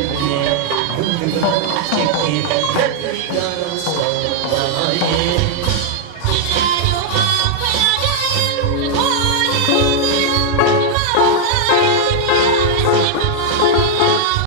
give me, you give me, you give me,